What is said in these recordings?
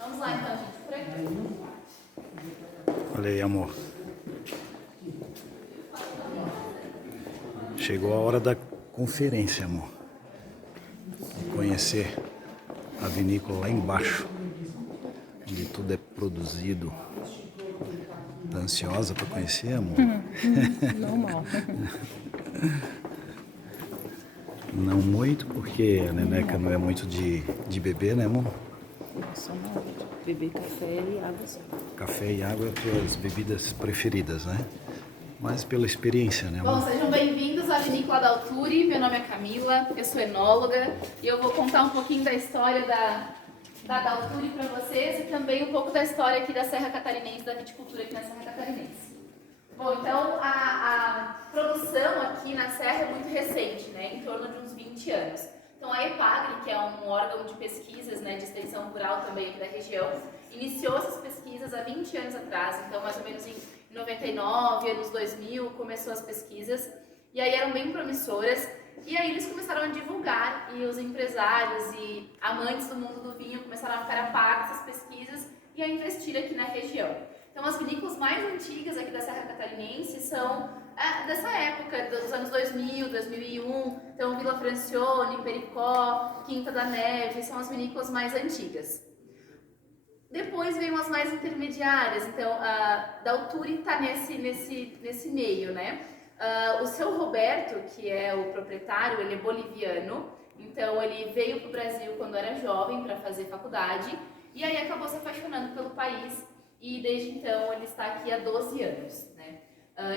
Vamos lá então, gente, por aqui. Olha aí, amor. Chegou a hora da conferência, amor. Conhecer a vinícola lá embaixo, onde tudo é produzido. Tá ansiosa para conhecer, amor? Normal. Não muito, porque a Neneca não é muito de beber, né, amor? Só não. Beber café e água só. Café e água é as tuas bebidas preferidas, né? Mas pela experiência, né, Bom, amor? sejam bem-vindos à Vinícola da Alturi. Meu nome é Camila, eu sou enóloga e eu vou contar um pouquinho da história da Alturi para vocês e também um pouco da história aqui da Serra Catarinense, da viticultura aqui na Serra Catarinense. Bom, então a produção aqui na Serra é muito recente, né? Em torno de uns 20 anos. Então a EPAGRE, que é um órgão de pesquisas, né, de extensão rural também aqui da região, iniciou essas pesquisas há 20 anos atrás, então mais ou menos em 99, anos 2000, começou as pesquisas, e aí eram bem promissoras, e aí eles começaram a divulgar, e os empresários e amantes do mundo do vinho começaram a ficar a par dessas pesquisas e a investir aqui na região. Então as vinícolas mais antigas aqui da Serra Catarinense são dessa época, dos anos 2000, 2001, então Vila Francione, Pericó, Quinta da Neve, são as vinícolas mais antigas. Depois vem as mais intermediárias, então a da Alturi está nesse meio, né? O seu Roberto, que é o proprietário, ele é boliviano, então ele veio para o Brasil quando era jovem para fazer faculdade e aí acabou se apaixonando pelo país e desde então ele está aqui há 12 anos, né?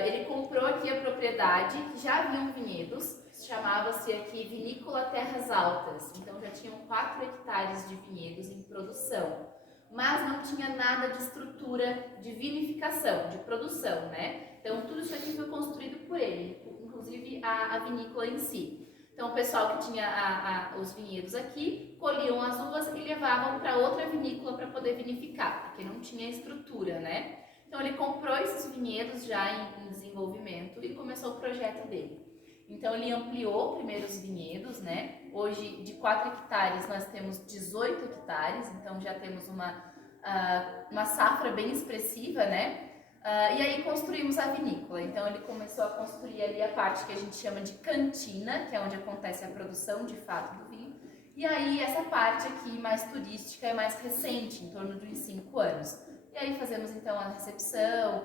Ele comprou aqui a propriedade, que já haviam vinhedos, chamava-se aqui Vinícola Terras Altas, então já tinham 4 hectares de vinhedos em produção. Mas não tinha nada de estrutura de vinificação, de produção, né? Então tudo isso aqui foi construído por ele, inclusive a vinícola em si. Então o pessoal que tinha os vinhedos aqui, colhiam as uvas e levavam para outra vinícola para poder vinificar, porque não tinha estrutura, né? Então ele comprou esses vinhedos já em desenvolvimento e começou o projeto dele. Então ele ampliou primeiro os vinhedos, né? Hoje de 4 hectares nós temos 18 hectares, então já temos uma safra bem expressiva, né? E aí construímos a vinícola, então ele começou a construir ali a parte que a gente chama de cantina, que é onde acontece a produção de fato do vinho. E aí essa parte aqui mais turística é mais recente, em torno de uns 5 anos. E aí fazemos então a recepção,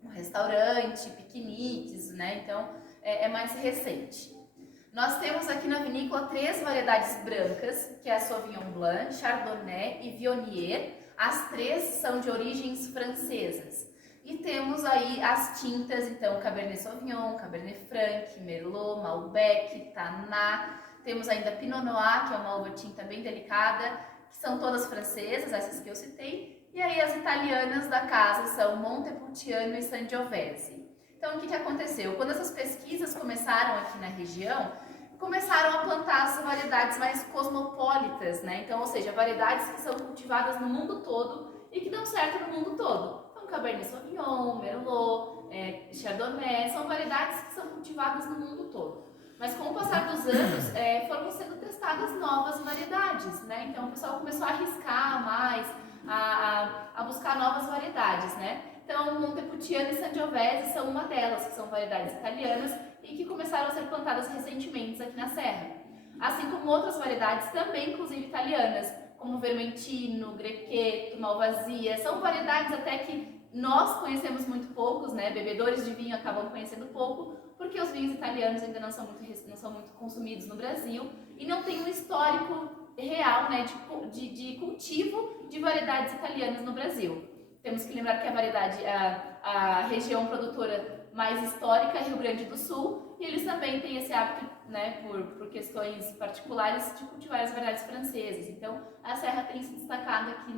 um restaurante, piqueniques, né? Então é mais recente. Nós temos aqui na vinícola 3 variedades brancas, que é a Sauvignon Blanc, Chardonnay e Viognier. As 3 são de origens francesas. E temos aí as tintas, então Cabernet Sauvignon, Cabernet Franc, Merlot, Malbec, Tannat. Temos ainda Pinot Noir, que é uma uva tinta bem delicada, que são todas francesas, essas que eu citei. E aí as italianas da casa são Montepulciano e Sangiovese. Então o que aconteceu? Quando essas pesquisas começaram aqui na região, começaram a plantar as variedades mais cosmopolitas, né? Então, ou seja, variedades que são cultivadas no mundo todo e que dão certo no mundo todo. Então Cabernet Sauvignon, Merlot, Chardonnay, são variedades que são cultivadas no mundo todo. Mas com o passar dos anos, foram sendo testadas novas variedades, né? Então o pessoal começou a arriscar mais, a buscar novas variedades, né? Então Montepulciano e Sangiovese são uma delas, que são variedades italianas e que começaram a ser plantadas recentemente aqui na Serra. Assim como outras variedades também, inclusive italianas, como Vermentino, Grechetto, Malvasia, são variedades até que nós conhecemos muito poucos, né? Bebedores de vinho acabam conhecendo pouco, porque os vinhos italianos ainda não são muito consumidos no Brasil e não tem um histórico real, né, de cultivo de variedades italianas no Brasil. Temos que lembrar que a região produtora mais histórica é Rio Grande do Sul e eles também têm esse hábito, né, por questões particulares, de cultivar as variedades francesas. Então a Serra tem se destacado aqui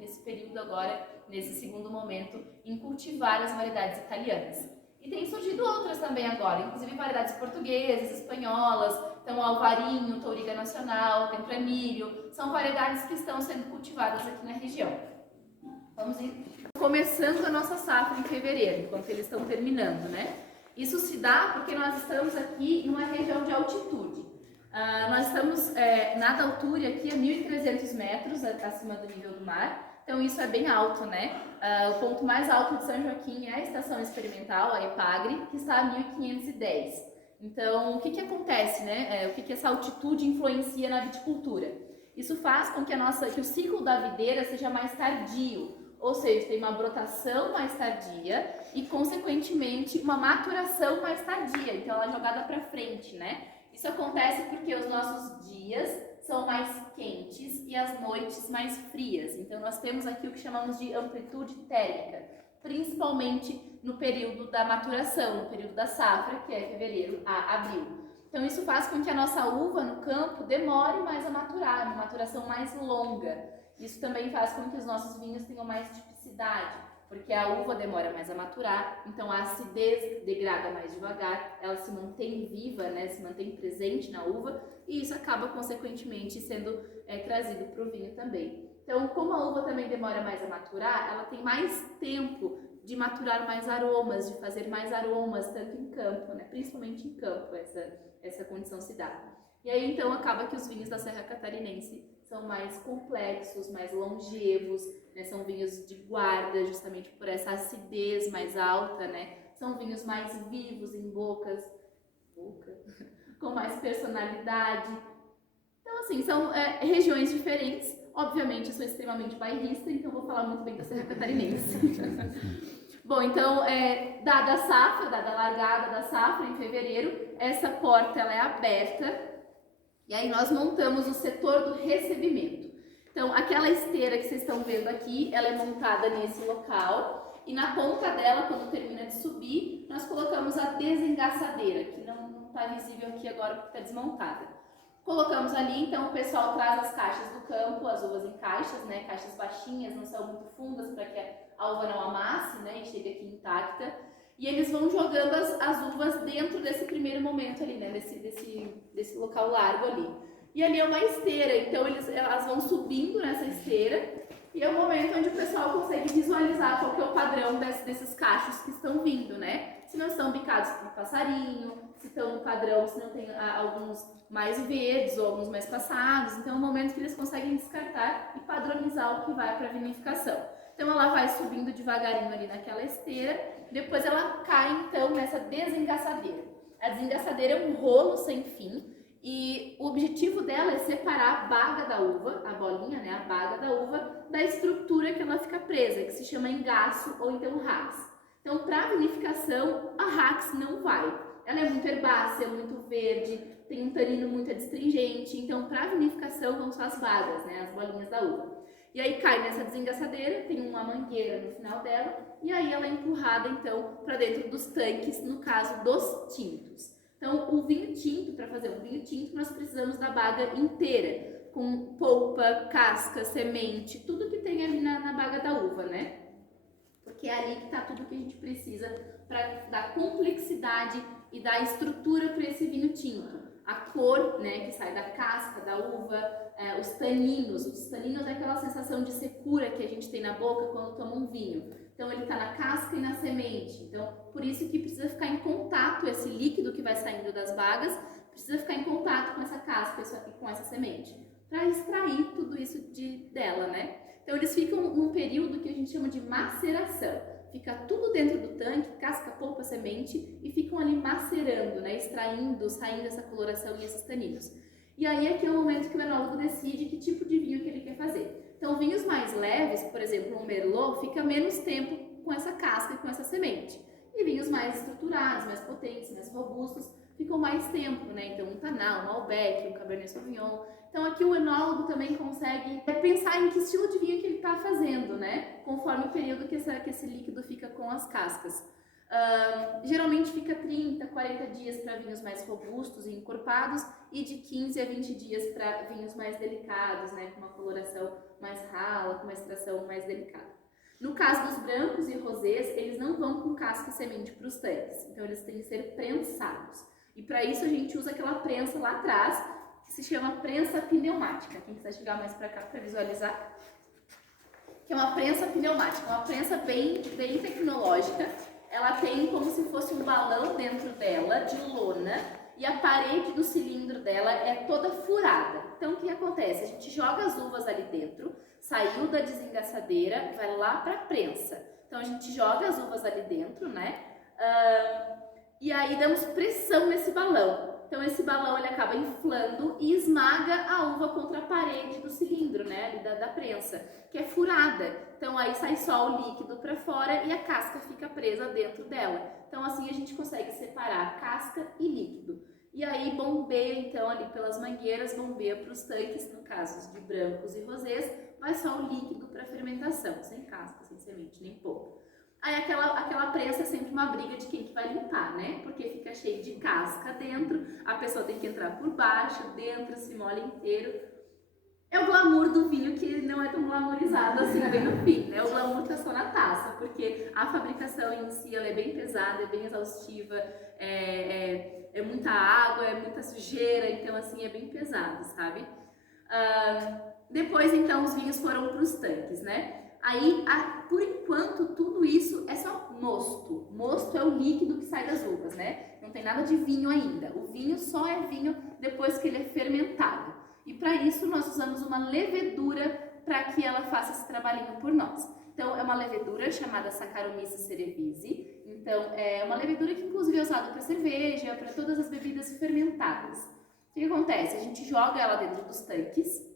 nesse período agora, nesse segundo momento, em cultivar as variedades italianas. E tem surgido outras também agora, inclusive variedades portuguesas, espanholas, então Alvarinho, Touriga Nacional, Tempranillo, são variedades que estão sendo cultivadas aqui na região. Vamos ir começando a nossa safra em fevereiro, enquanto eles estão terminando, né? Isso se dá porque nós estamos aqui em uma região de altitude. Nós estamos na Daltúria aqui a 1.300 metros acima do nível do mar, então isso é bem alto, né? O ponto mais alto de São Joaquim é a estação experimental, a EPAGRE, que está a 1.510. Então, o que acontece, né? O que essa altitude influencia na viticultura? Isso faz com que o ciclo da videira seja mais tardio, ou seja, tem uma brotação mais tardia e, consequentemente, uma maturação mais tardia. Então, ela é jogada para frente, né? Isso acontece porque os nossos dias são mais quentes e as noites mais frias. Então, nós temos aqui o que chamamos de amplitude térmica, principalmente no período da maturação, no período da safra, que é fevereiro a abril. Então, isso faz com que a nossa uva no campo demore mais a maturar, uma maturação mais longa. Isso também faz com que os nossos vinhos tenham mais tipicidade, porque a uva demora mais a maturar, então a acidez degrada mais devagar, ela se mantém viva, né, se mantém presente na uva, e isso acaba, consequentemente, sendo trazido para o vinho também. Então, como a uva também demora mais a maturar, ela tem mais tempo de maturar mais aromas, de fazer mais aromas, tanto em campo, né, principalmente em campo, essa condição se dá. E aí, então, acaba que os vinhos da Serra Catarinense são mais complexos, mais longevos, né? São vinhos de guarda, justamente por essa acidez mais alta, né? São vinhos mais vivos em boca, com mais personalidade. Então, assim, são regiões diferentes. Obviamente, eu sou extremamente bairrista, então vou falar muito bem da Serra Catarinense. Bom, então, dada a largada da safra em fevereiro, essa porta ela é aberta. E aí nós montamos o setor do recebimento. Então, aquela esteira que vocês estão vendo aqui, ela é montada nesse local. E na ponta dela, quando termina de subir, nós colocamos a desengaçadeira, que não está visível aqui agora porque está desmontada. Colocamos ali, então o pessoal traz as caixas do campo, as uvas em caixas, né? Caixas baixinhas, não são muito fundas para que a uva não amasse, né? E chegue aqui intacta. E eles vão jogando as uvas dentro desse primeiro momento ali, né? Desse local largo ali. E ali é uma esteira, então elas vão subindo nessa esteira e é o momento onde o pessoal consegue visualizar qual que é o padrão desses cachos que estão vindo, né? Se não estão bicados por passarinho, se estão no padrão, se não tem alguns mais verdes ou alguns mais passados. Então é o momento que eles conseguem descartar e padronizar o que vai para a vinificação. Então ela vai subindo devagarinho ali naquela esteira, depois ela cai então nessa desengaçadeira. A desengaçadeira é um rolo sem fim e o objetivo dela é separar a baga da uva, a bolinha, né, a baga da uva, da estrutura que ela fica presa, que se chama engaço ou então rax. Então, para a vinificação, a rax não vai. Ela é muito herbácea, muito verde, tem um tanino muito adstringente, então para a vinificação vão só as bagas, né, as bolinhas da uva. E aí cai nessa desengaçadeira, tem uma mangueira no final dela, e aí ela é empurrada então para dentro dos tanques, no caso dos tintos. Então o vinho tinto, para fazer um vinho tinto, nós precisamos da baga inteira, com polpa, casca, semente, tudo que tem ali na baga da uva, né? Porque é ali que está tudo que a gente precisa para dar complexidade e dar estrutura para esse vinho tinto. A cor, né, que sai da casca, da uva, os taninos. Os taninos é aquela sensação de secura que a gente tem na boca quando toma um vinho. Então ele está na casca e na semente. Então por isso que precisa ficar em contato, esse líquido que vai saindo das bagas, precisa ficar em contato com essa casca, com essa semente, para extrair tudo isso dela, né? Então eles ficam num período que a gente chama de maceração. Fica tudo dentro do tanque, casca, polpa, semente, e ficam ali macerando, né? Extraindo, saindo essa coloração e esses taninos. E aí aqui é o momento que o enólogo decide que tipo de vinho que ele quer fazer. Então vinhos mais leves, por exemplo, um Merlot, fica menos tempo com essa casca e com essa semente. E vinhos mais estruturados, mais potentes, mais robustos, ficam mais tempo, né? Então um Tanat, um Malbec, um Cabernet Sauvignon. Então aqui o enólogo também consegue pensar em que estilo de vinho que ele está fazendo, né? Conforme o período que esse líquido fica com as cascas. Geralmente fica 30, 40 dias para vinhos mais robustos e encorpados e de 15 a 20 dias para vinhos mais delicados, né? Com uma coloração mais rala, com uma extração mais delicada. No caso dos brancos e rosés, eles não vão com casca e semente para os tanques, então eles têm que ser prensados. E para isso a gente usa aquela prensa lá atrás, que se chama prensa pneumática. Quem quiser chegar mais para cá para visualizar, que é uma prensa pneumática, uma prensa bem tecnológica. Ela tem como se fosse um balão dentro dela, de lona, e a parede do cilindro dela é toda furada. Então, o que acontece? A gente joga as uvas ali dentro, saiu da desengaçadeira, vai lá para a prensa. Então, a gente joga as uvas ali dentro, né? E aí damos pressão nesse balão. Então, esse balão ele acaba inflando e esmaga a uva contra a parede do cilindro, né? Ali da prensa, que é furada. Então, aí sai só o líquido para fora e a casca fica presa dentro dela. Então, assim a gente consegue separar casca e líquido. E aí bombeia, então, ali pelas mangueiras, bombeia para os tanques, no caso de brancos e rosés, vai só o líquido para fermentação, sem casca, sem semente, nem polpa. Aí aquela prensa é sempre uma briga de quem que vai limpar, né? Porque fica cheio de casca dentro, a pessoa tem que entrar por baixo, dentro, se molha inteiro. É o glamour do vinho que não é tão glamourizado assim bem no fim, né? O glamour tá só na taça, porque a fabricação em si ela é bem pesada, é bem exaustiva, é muita água, é muita sujeira, então assim é bem pesado, sabe? Depois então os vinhos foram para os tanques, né? Aí, por enquanto, tudo isso é só mosto. Mosto é o líquido que sai das uvas, né? Não tem nada de vinho ainda. O vinho só é vinho depois que ele é fermentado. E para isso nós usamos uma levedura para que ela faça esse trabalhinho por nós. Então, é uma levedura chamada Saccharomyces cerevisiae. Então, é uma levedura que inclusive é usada para cerveja, para todas as bebidas fermentadas. O que acontece? A gente joga ela dentro dos tanques.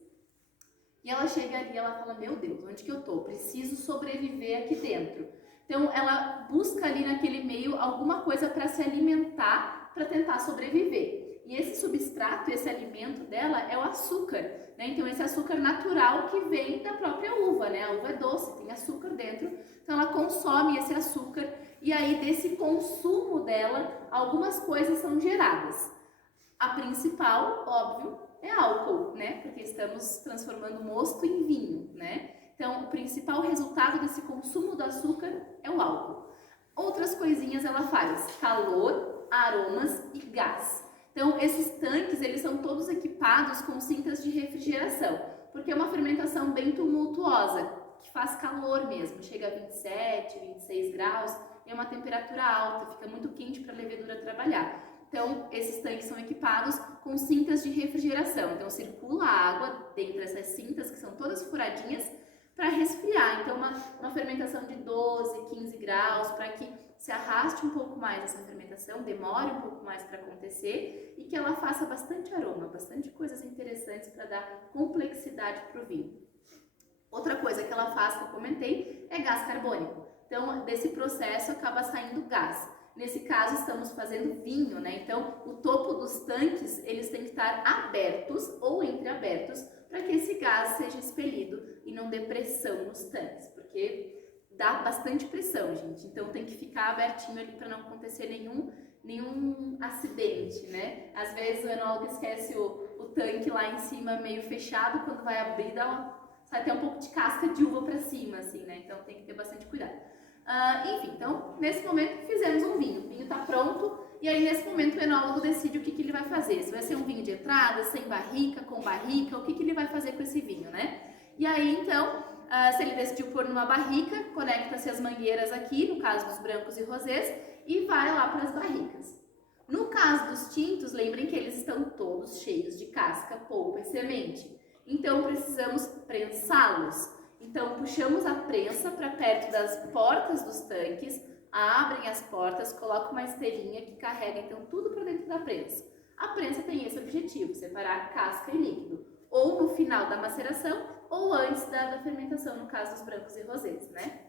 E ela chega ali e ela fala, meu Deus, onde que eu tô? Preciso sobreviver aqui dentro. Então, ela busca ali naquele meio alguma coisa para se alimentar, para tentar sobreviver. E esse substrato, esse alimento dela é o açúcar, né? Então, esse açúcar natural que vem da própria uva, né? A uva é doce, tem açúcar dentro. Então, ela consome esse açúcar e aí desse consumo dela, algumas coisas são geradas. A principal, óbvio, é álcool, né? Porque estamos transformando mosto em vinho, né? Então, o principal resultado desse consumo do açúcar é o álcool. Outras coisinhas ela faz: calor, aromas e gás. Então, esses tanques, eles são todos equipados com cintas de refrigeração, porque é uma fermentação bem tumultuosa, que faz calor mesmo, chega a 27, 26 graus, é uma temperatura alta, fica muito quente para a levedura trabalhar. Então, esses tanques são equipados com cintas de refrigeração. Então, circula água dentro dessas cintas, que são todas furadinhas, para resfriar. Então, uma fermentação de 12, 15 graus, para que se arraste um pouco mais essa fermentação, demore um pouco mais para acontecer e que ela faça bastante aroma, bastante coisas interessantes para dar complexidade para o vinho. Outra coisa que ela faz, que eu comentei, é gás carbônico. Então, desse processo acaba saindo gás. Nesse caso, estamos fazendo vinho, né? Então, o topo dos tanques, eles têm que estar abertos ou entreabertos para que esse gás seja expelido e não dê pressão nos tanques, porque dá bastante pressão, gente. Então, tem que ficar abertinho ali para não acontecer nenhum acidente, né? Às vezes, o enólogo esquece o tanque lá em cima meio fechado, quando vai abrir, sai até um pouco de casca de uva para cima, assim, né? Então, tem que ter bastante cuidado. Enfim, então, nesse momento fizemos um vinho. O vinho está pronto e aí nesse momento o enólogo decide o que ele vai fazer. Se vai ser um vinho de entrada, sem barrica, com barrica, o que ele vai fazer com esse vinho, né? E aí, então, se ele decidiu pôr numa barrica, conecta-se as mangueiras aqui, no caso dos brancos e rosés, e vai lá para as barricas. No caso dos tintos, lembrem que eles estão todos cheios de casca, polpa e semente. Então, precisamos prensá-los. Então, puxamos a prensa para perto das portas dos tanques, abrem as portas, colocam uma esteirinha que carrega, então, tudo para dentro da prensa. A prensa tem esse objetivo, separar casca e líquido, ou no final da maceração, ou antes da fermentação, no caso dos brancos e rosés, né?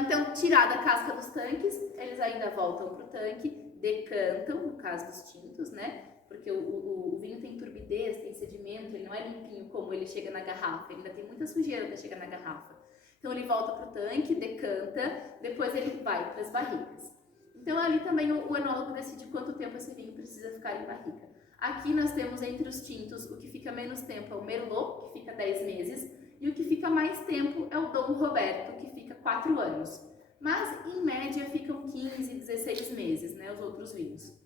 Então, tirada a casca dos tanques, eles ainda voltam para o tanque, decantam, no caso dos tintos, né? Porque o vinho tem turbidez, tem sedimento, ele não é limpinho como ele chega na garrafa, ele ainda tem muita sujeira para chegar na garrafa. Então ele volta para o tanque, decanta, depois ele vai para as barricas. Então ali também o enólogo decide quanto tempo esse vinho precisa ficar em barrica. Aqui nós temos entre os tintos, o que fica menos tempo é o Merlot, que fica 10 meses, e o que fica mais tempo é o Dom Roberto, que fica 4 anos. Mas em média ficam 15, 16 meses, né, os outros vinhos.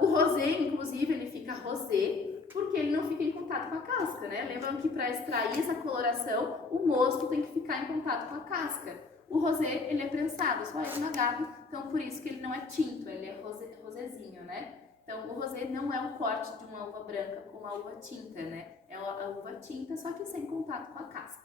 O rosé, inclusive, ele fica rosé porque ele não fica em contato com a casca, né? Lembram que para extrair essa coloração, o mosto tem que ficar em contato com a casca. O rosé, ele é prensado, só é esmagado, então por isso que ele não é tinto, ele é rosézinho, né? Então o rosé não é o corte de uma uva branca com a uva tinta, né? É a uva tinta, só que sem contato com a casca.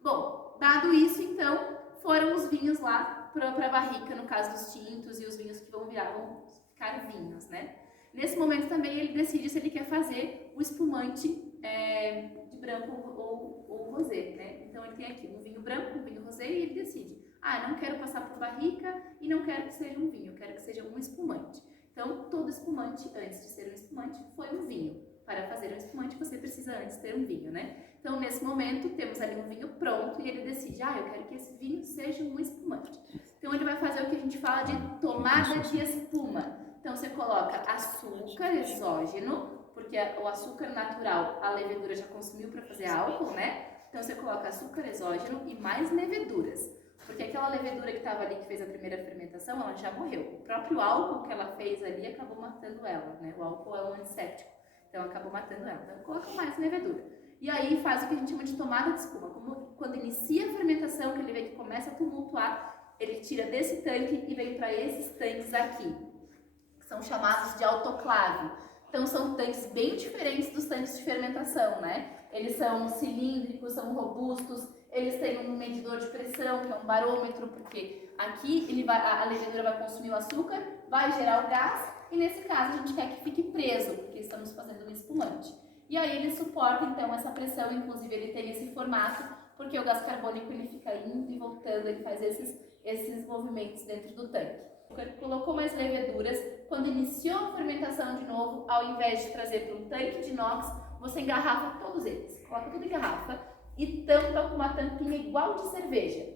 Bom, dado isso, então, foram os vinhos lá para a barrica, no caso dos tintos, e os vinhos que vão ficar vinhos, né? Nesse momento também ele decide se ele quer fazer o espumante de branco ou rosé, né? Então ele tem aqui um vinho branco, um vinho rosé, e ele decide, não quero passar por barrica e não quero que seja um vinho, quero que seja um espumante. Então todo espumante, antes de ser um espumante, foi um vinho. Para fazer um espumante você precisa antes ter um vinho, né? Então nesse momento temos ali um vinho pronto e ele decide, eu quero que esse vinho seja um espumante. Então ele vai fazer o que a gente fala de tomada de espuma. Então você coloca açúcar exógeno, porque o açúcar natural a levedura já consumiu para fazer álcool, né? Então você coloca açúcar exógeno e mais leveduras. Porque aquela levedura que estava ali, que fez a primeira fermentação, ela já morreu. O próprio álcool que ela fez ali acabou matando ela, né? O álcool é um antisséptico, então acabou matando ela. Então coloca mais levedura. E aí faz o que a gente chama de tomada de espuma. Como quando inicia a fermentação, que ele vê que começa a tumultuar, ele tira desse tanque e vem para esses tanques aqui, que são chamados de autoclave. Então são tanques bem diferentes dos tanques de fermentação, né? Eles são cilíndricos, são robustos, eles têm um medidor de pressão, que é um barômetro, porque aqui a levedura vai consumir o açúcar, vai gerar o gás, e nesse caso a gente quer que fique preso, porque estamos fazendo um espumante. E aí ele suporta então essa pressão, inclusive ele tem esse formato, porque o gás carbônico ele fica indo e voltando, ele faz esses movimentos dentro do tanque. Colocou mais leveduras, quando iniciou a fermentação de novo, ao invés de trazer para um tanque de inox, você engarrafa todos eles, coloca tudo em garrafa e tampa com uma tampinha igual de cerveja,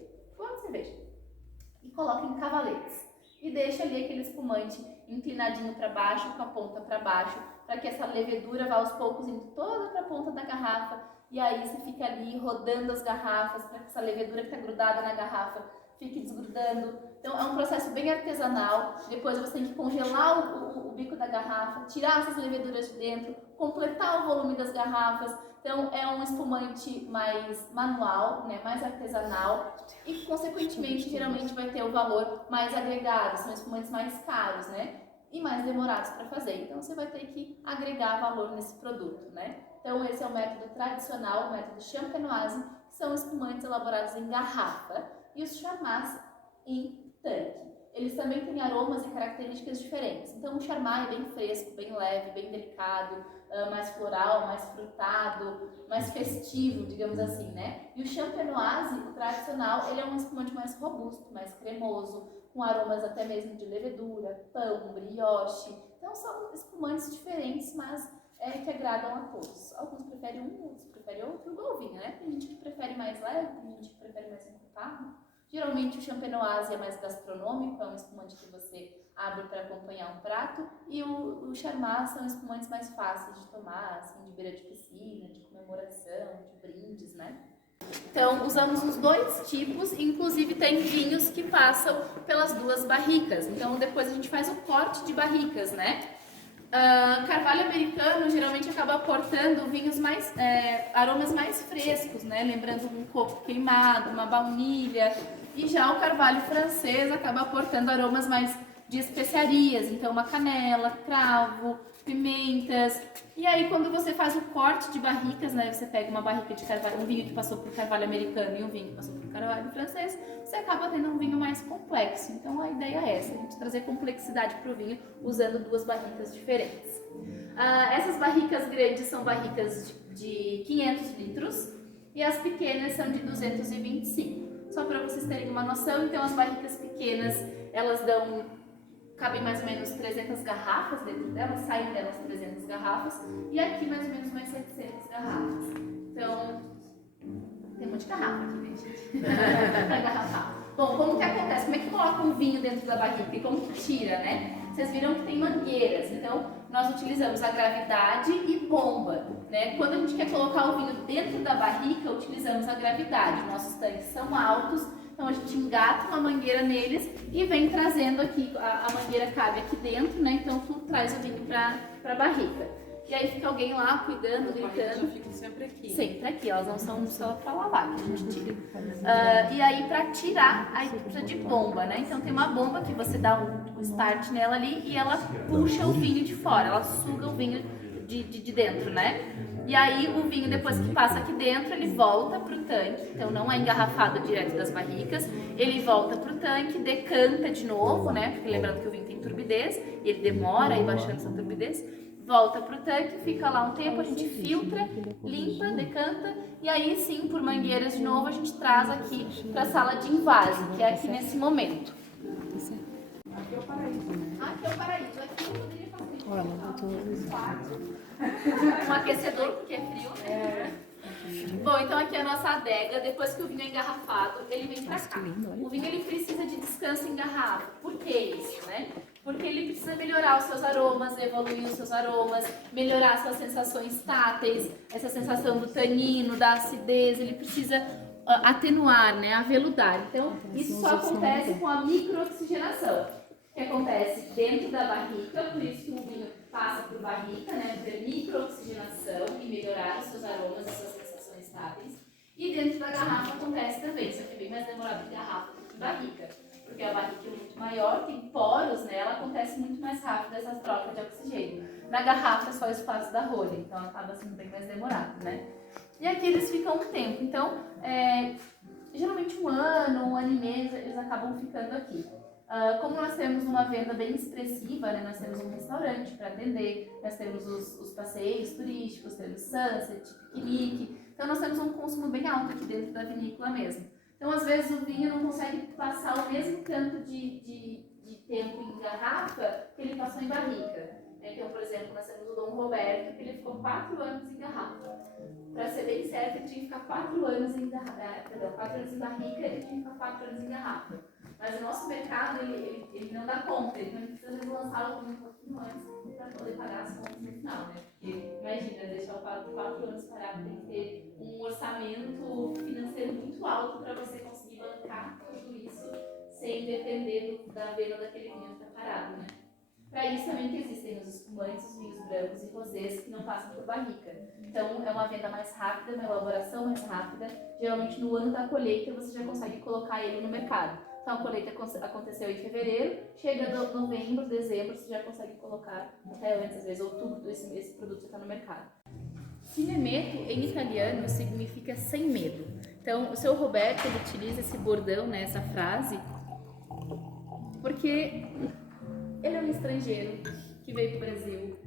e coloca em cavaletes e deixa ali aquele espumante inclinadinho para baixo, com a ponta para baixo, para que essa levedura vá aos poucos indo toda para a ponta da garrafa, e aí você fica ali rodando as garrafas para que essa levedura que está grudada na garrafa fique desgrudando. Então é um processo bem artesanal. Depois você tem que congelar o bico da garrafa, tirar essas leveduras de dentro, completar o volume das garrafas. Então é um espumante mais manual, né, mais artesanal, e consequentemente geralmente vai ter o valor mais agregado. São espumantes mais caros, né, e mais demorados para fazer. Então você vai ter que agregar valor nesse produto, né. Então esse é o método tradicional, o método champenoise, que são espumantes elaborados em garrafa, e os charmats em tanque. Eles também têm aromas e características diferentes. Então o charmat é bem fresco, bem leve, bem delicado, mais floral, mais frutado, mais festivo, digamos assim, né? E o champenoise, o tradicional, ele é um espumante mais robusto, mais cremoso, com aromas até mesmo de levedura, pão, brioche. Então são espumantes diferentes, mas que agradam a todos. Alguns preferem um, outros preferem outro, igual o vinho, né? Tem gente que prefere mais leve, tem gente que prefere mais encorpado. Geralmente o champenoise é mais gastronômico, é um espumante que você abre para acompanhar um prato, e o charmat são espumantes mais fáceis de tomar, assim, de beira de piscina, de comemoração, de brindes, né? Então usamos os dois tipos, inclusive tem vinhos que passam pelas duas barricas, então depois a gente faz o corte de barricas, né? Carvalho americano geralmente acaba aportando vinhos aromas mais frescos, né? Lembrando um coco queimado, uma baunilha. E já o carvalho francês acaba aportando aromas mais de especiarias, então uma canela, cravo, pimentas. E aí quando você faz o corte de barricas, né? Você pega uma barrica de carvalho, um vinho que passou por carvalho americano e um vinho que passou por carvalho francês, você acaba tendo um vinho mais complexo. Então a ideia é essa, a gente trazer complexidade para o vinho usando duas barricas diferentes. Essas barricas grandes são barricas de 500 litros e as pequenas são de 225. Só para vocês terem uma noção, então as barricas pequenas, elas cabem mais ou menos 300 garrafas dentro delas, saem delas 300 garrafas, e aqui mais ou menos umas 700 garrafas. Então, tem um monte de garrafa aqui, né, gente? Pra garrafar. Bom, como que acontece? Como é que coloca um vinho dentro da barrica e como que tira, né? Vocês viram que tem mangueiras, então nós utilizamos a gravidade e bomba, né? Quando a gente quer colocar o vinho dentro da barrica, utilizamos a gravidade. Nossos tanques são altos, então a gente engata uma mangueira neles e vem trazendo aqui, a mangueira cabe aqui dentro, né? Então tu traz o vinho para a barrica. E aí fica alguém lá cuidando, gritando. Já ficam sempre aqui. Sempre aqui, elas não são só pra lavar que a gente tira. E aí pra tirar, aí precisa de bomba, né? Então tem uma bomba que você dá o start nela ali e ela puxa o vinho de fora, ela suga o vinho de dentro, né? E aí o vinho, depois que passa aqui dentro, ele volta pro tanque, então não é engarrafado direto das barricas, ele volta pro tanque, decanta de novo, né? Porque lembrando que o vinho tem turbidez, e ele demora a ir baixando essa turbidez, volta pro tanque, fica lá um tempo, a gente filtra, limpa, decanta, e aí sim, por mangueiras de novo, a gente traz aqui pra sala de invase, que é aqui nesse momento. Aqui é o paraíso, né? Aqui é o paraíso, aqui eu poderia fazer Olha, ela botou um aquecedor, porque é frio, né? Bom, então aqui é a nossa adega. Depois que o vinho é engarrafado, ele vem pra cá. O vinho ele precisa de descanso em garrafa. Por que isso, né? Porque ele precisa melhorar os seus aromas, evoluir os seus aromas, melhorar as suas sensações táteis, essa sensação do tanino, da acidez. Ele precisa atenuar, né? Aveludar. Então, isso só acontece com a microoxigenação, que acontece dentro da barrica, por isso que o vinho passa por barrica, né, ter microoxigenação e melhorar os seus aromas e suas sensações táteis. E dentro da garrafa acontece também, só que é bem mais demorado em garrafa do que em barrica, porque a barrica é muito maior, tem poros nela, acontece muito mais rápido essa troca de oxigênio. Na garrafa é só o espaço da rolha, então acaba sendo bem mais demorado, né? E aqui eles ficam um tempo, então geralmente um ano e meio eles acabam ficando aqui. Como nós temos uma venda bem expressiva, né? Nós temos um restaurante para atender, nós temos os passeios turísticos, temos sunset, piquenique, então nós temos um consumo bem alto aqui dentro da vinícola mesmo. Então às vezes o vinho não consegue passar o mesmo tanto de tempo em garrafa que ele passou em barrica. Então, por exemplo, nós temos o Dom Roberto, que ele ficou 4 anos em garrafa. Para ser bem certo, ele tinha que ficar 4 anos em barrica, ele tinha que ficar 4 anos em garrafa. Mas o nosso mercado, ele não dá conta, então ele precisa lançar o vinho um pouquinho antes para poder pagar as contas no final, né? Porque, imagina, deixar o 4 anos parado, tem que ter um orçamento financeiro muito alto para você conseguir bancar tudo isso sem depender da venda daquele vinho que está parado, né? Para isso também que existem os espumantes, os vinhos brancos e rosés que não passam por barrica. Então é uma venda mais rápida, uma elaboração mais rápida. Geralmente no ano da colheita você já consegue colocar ele no mercado. Então a colheita aconteceu em fevereiro, chega novembro, dezembro, você já consegue colocar até antes, às vezes outubro, esse produto já está no mercado. Cinemeto em italiano significa sem medo. Então o seu Roberto ele utiliza esse bordão, né, essa frase, porque ele é um estrangeiro que veio para o Brasil,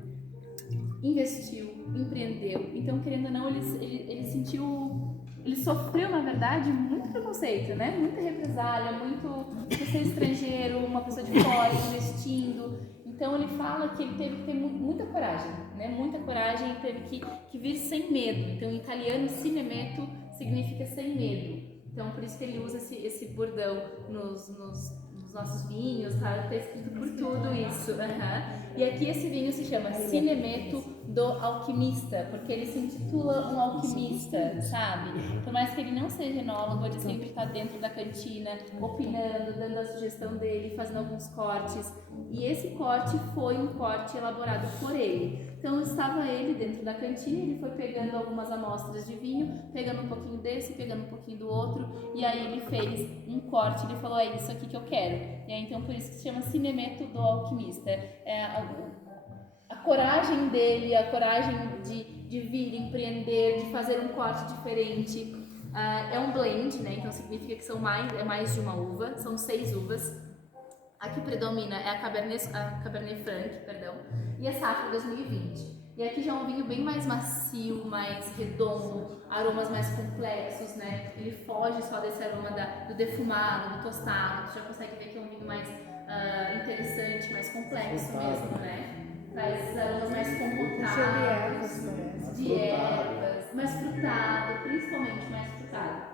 investiu, empreendeu. Então, querendo ou não, ele sentiu, ele sofreu, na verdade, muito preconceito, né? Muita represália, por ser estrangeiro, uma pessoa de fora, investindo. Então, ele fala que ele teve que ter muita coragem, né? Muita coragem e teve que vir sem medo. Então, em italiano, cinemeto significa sem medo. Então, por isso que ele usa esse bordão nos nossos vinhos, tá? Tá escrito por tudo isso. E aqui esse vinho se chama Cinemeto do Alquimista, porque ele se intitula um alquimista, sabe? Por mais que ele não seja enólogo, ele sempre está dentro da cantina, opinando, dando a sugestão dele, fazendo alguns cortes. E esse corte foi um corte elaborado por ele. Então estava ele dentro da cantina, ele foi pegando algumas amostras de vinho, pegando um pouquinho desse, pegando um pouquinho do outro, e aí ele fez um corte, ele falou, é isso aqui que eu quero. E aí, então por isso que se chama Cinemeto do Alquimista. A coragem dele, a coragem de vir, empreender, de fazer um corte diferente. É um blend, né? Então significa que é mais de uma uva, são 6 uvas. A que predomina é a Cabernet Franc, e a Safra 2020. E aqui já é um vinho bem mais macio, mais redondo, aromas mais complexos, né? Ele foge só desse aroma do defumado, do tostado, você já consegue ver que é um vinho mais interessante, mais complexo mesmo, né? Traz aromas mais compotados, de ervas, mais frutado, principalmente mais frutado.